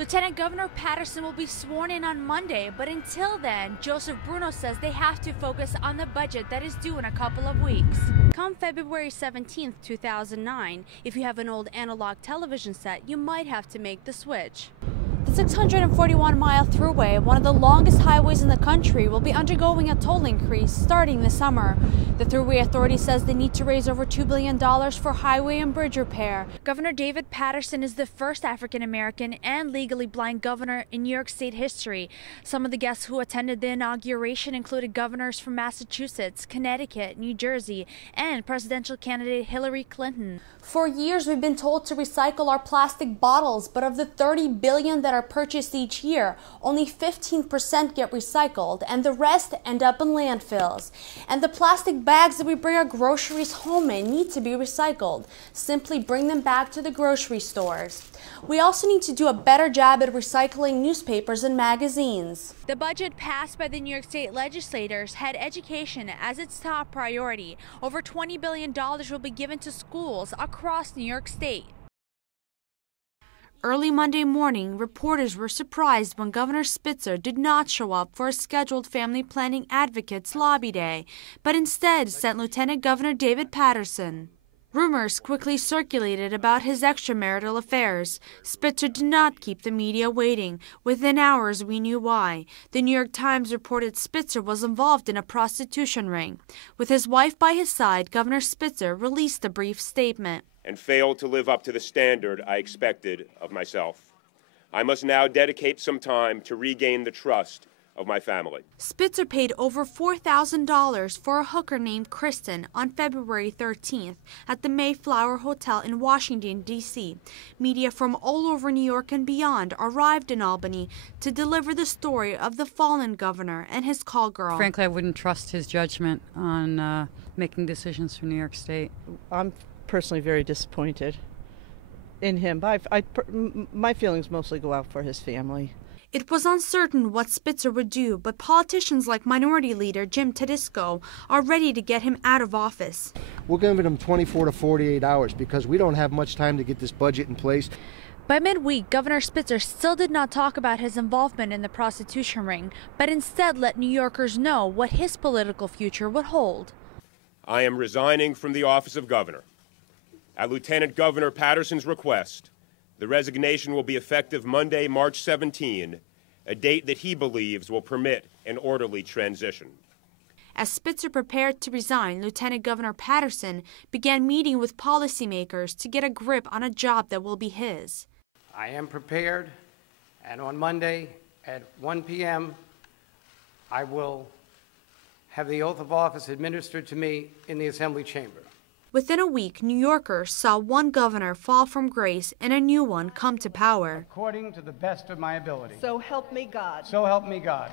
Lieutenant Governor Patterson will be sworn in on Monday, but until then, Joseph Bruno says they have to focus on the budget that is due in a couple of weeks. Come February 17th, 2009, if you have an old analog television set, you might have to make the switch. The 641-mile thruway, one of the longest highways in the country, will be undergoing a toll increase starting this summer. The Thruway Authority says they need to raise over $2 billion for highway and bridge repair. Governor David Patterson is the first African-American and legally blind governor in New York State history. Some of the guests who attended the inauguration included governors from Massachusetts, Connecticut, New Jersey, and presidential candidate Hillary Clinton. For years, we've been told to recycle our plastic bottles, but of the 30 billion that are purchased each year, only 15% get recycled, and the rest end up in landfills. And the plastic bags that we bring our groceries home in need to be recycled. Simply bring them back to the grocery stores. We also need to do a better job at recycling newspapers and magazines. The budget passed by the New York State legislators had education as its top priority. Over $20 billion will be given to schools across New York State. Early Monday morning, reporters were surprised when Governor Spitzer did not show up for a scheduled family planning advocates lobby day, but instead sent Lieutenant Governor David Patterson. Rumors quickly circulated about his extramarital affairs. Spitzer did not keep the media waiting. Within hours, we knew why. The New York Times reported Spitzer was involved in a prostitution ring. With his wife by his side, Governor Spitzer released a brief statement. And failed to live up to the standard I expected of myself. I must now dedicate some time to regain the trust of my family. Spitzer paid over $4,000 for a hooker named Krykhtin on February 13th at the Mayflower Hotel in Washington, D.C. Media from all over New York and beyond arrived in Albany to deliver the story of the fallen governor and his call girl. Frankly, I wouldn't trust his judgment on making decisions for New York State. I'm personally very disappointed in him, but my feelings mostly go out for his family. It was uncertain what Spitzer would do, but politicians like Minority Leader Jim Tedisco are ready to get him out of office. We're giving him 24 to 48 hours because we don't have much time to get this budget in place. By midweek, Governor Spitzer still did not talk about his involvement in the prostitution ring, but instead let New Yorkers know what his political future would hold. I am resigning from the office of governor. At Lieutenant Governor Patterson's request, the resignation will be effective Monday, March 17, a date that he believes will permit an orderly transition. As Spitzer prepared to resign, Lieutenant Governor Patterson began meeting with policymakers to get a grip on a job that will be his. I am prepared, and on Monday at 1 p.m., I will have the oath of office administered to me in the Assembly chamber. Within a week, New Yorkers saw one governor fall from grace and a new one come to power. According to the best of my ability. So help me God. So help me God.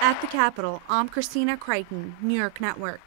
At the Capitol, I'm Krykhtin, New York Network.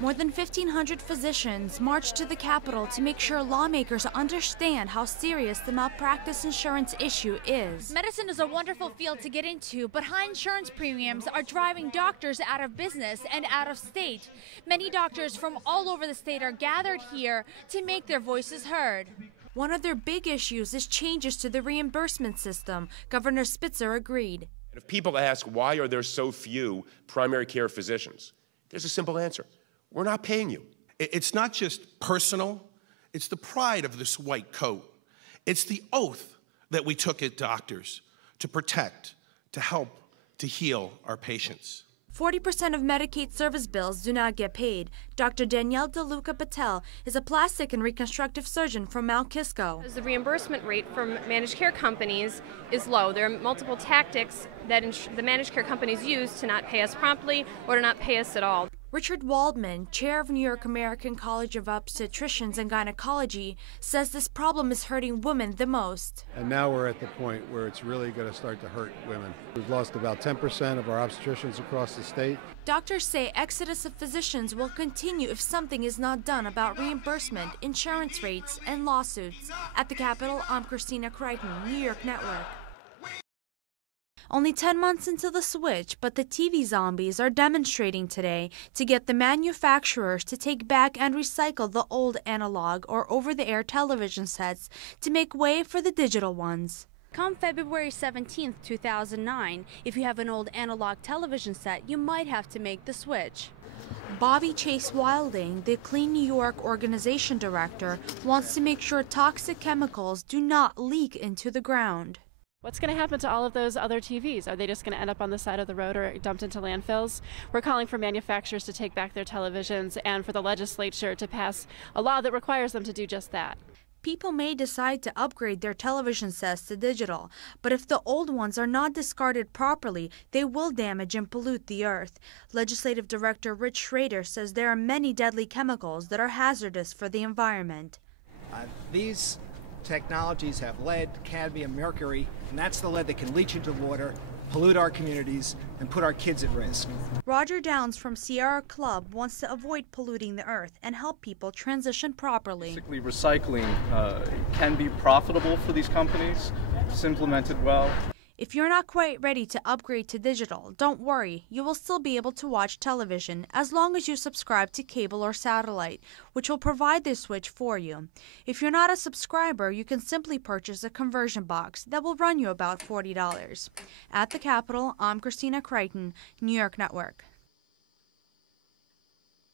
More than 1,500 physicians marched to the Capitol to make sure lawmakers understand how serious the malpractice insurance issue is. Medicine is a wonderful field to get into, but high insurance premiums are driving doctors out of business and out of state. Many doctors from all over the state are gathered here to make their voices heard. One of their big issues is changes to the reimbursement system. Governor Spitzer agreed. If people ask, why are there so few primary care physicians? There's a simple answer. We're not paying you. It's not just personal. It's the pride of this white coat. It's the oath that we took as doctors to protect, to help, to heal our patients. 40% of Medicaid service bills do not get paid. Dr. Danielle DeLuca Patel is a plastic and reconstructive surgeon from Mount Kisco. The reimbursement rate from managed care companies is low. There are multiple tactics that the managed care companies use to not pay us promptly or to not pay us at all. Richard Waldman, chair of New York American College of Obstetricians and Gynecology, says this problem is hurting women the most. And now we're at the point where it's really going to start to hurt women. We've lost about 10% of our obstetricians across the state. Doctors say exodus of physicians will continue if something is not done about reimbursement, insurance rates, and lawsuits. At the Capitol, I'm Krykhtin, New York Network. Only 10 months into the switch, but the TV zombies are demonstrating today to get the manufacturers to take back and recycle the old analog or over-the-air television sets to make way for the digital ones. Come February 17, 2009, if you have an old analog television set, you might have to make the switch. Bobby Chase Wilding, the Clean New York organization director, wants to make sure toxic chemicals do not leak into the ground. What's going to happen to all of those other TVs? Are they just going to end up on the side of the road or dumped into landfills? We're calling for manufacturers to take back their televisions and for the legislature to pass a law that requires them to do just that. People may decide to upgrade their television sets to digital, but if the old ones are not discarded properly, they will damage and pollute the earth. Legislative Director Rich Schrader says there are many deadly chemicals that are hazardous for the environment. These technologies have lead, cadmium, mercury, and that's the lead that can leach into water, pollute our communities, and put our kids at risk. Roger Downs from Sierra Club wants to avoid polluting the earth and help people transition properly. Basically, recycling can be profitable for these companies if it's implemented well. If you're not quite ready to upgrade to digital, don't worry. You will still be able to watch television as long as you subscribe to cable or satellite, which will provide this switch for you. If you're not a subscriber, you can simply purchase a conversion box that will run you about $40. At the Capitol, I'm Christina Krykhtin, New York Network.